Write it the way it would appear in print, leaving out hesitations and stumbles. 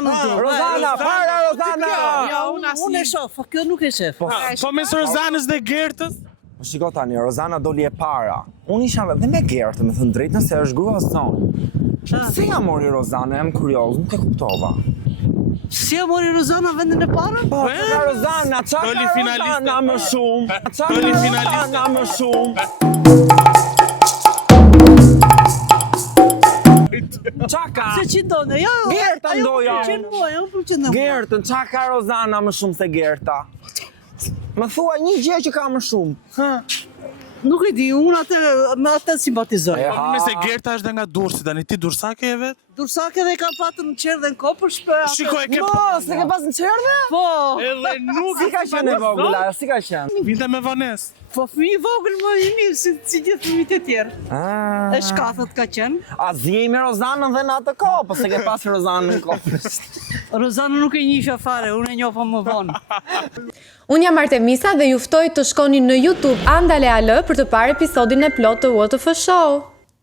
Rozana do. Rozana, para Rozana! Ja, unë e shoh, kjo nuk e shef. Po mes Rozanës dhe Gertës? Po shiko tani, Rozana doli e para. Unë isha dhe me Gertë, me thënë drejtë, nëse është grua sonë. Se ja mori Rozana, jam kurioz, nuk e kuptova. Si e mori Rozana vendin e parë? Po, që ka Rozana, qa ka Rozana më shumë? Qa ka Doli Rozana më shumë? Qa ka? Se që ndone, ja. Gerta ndoja. Ajo pëlqen mua. Gertën, qa ka Rozana më shumë se Gerta? Më thua një gjë që ka më shumë. Nuk e di, unë me atë simpatizoj. Nëse Gerta është dhe nga Durrësi, tani ti Durrësake e vet? Dursake dhe ka patur në qerë dhe në Kopës për atë. Shiko e ke Mos, e ke pas në qerdhe? Po, edhe nuk Si ka qenë e vogla, si ka qenë? Vinte me Vanes. po fëmi i vogël më i mirë si gjithë fëmijët e tjerë. E shkathët ka qenë. A zgjej me Rozanën dhe në atë kohë, po se ke pas Rozanën në Kopës. Rozana nuk e njihja fare, unë e njoha më vonë. Unë jam Artemisa dhe juftoj të shkoni në YouTube Andale AL për të parë episodin e plot të WTF Show.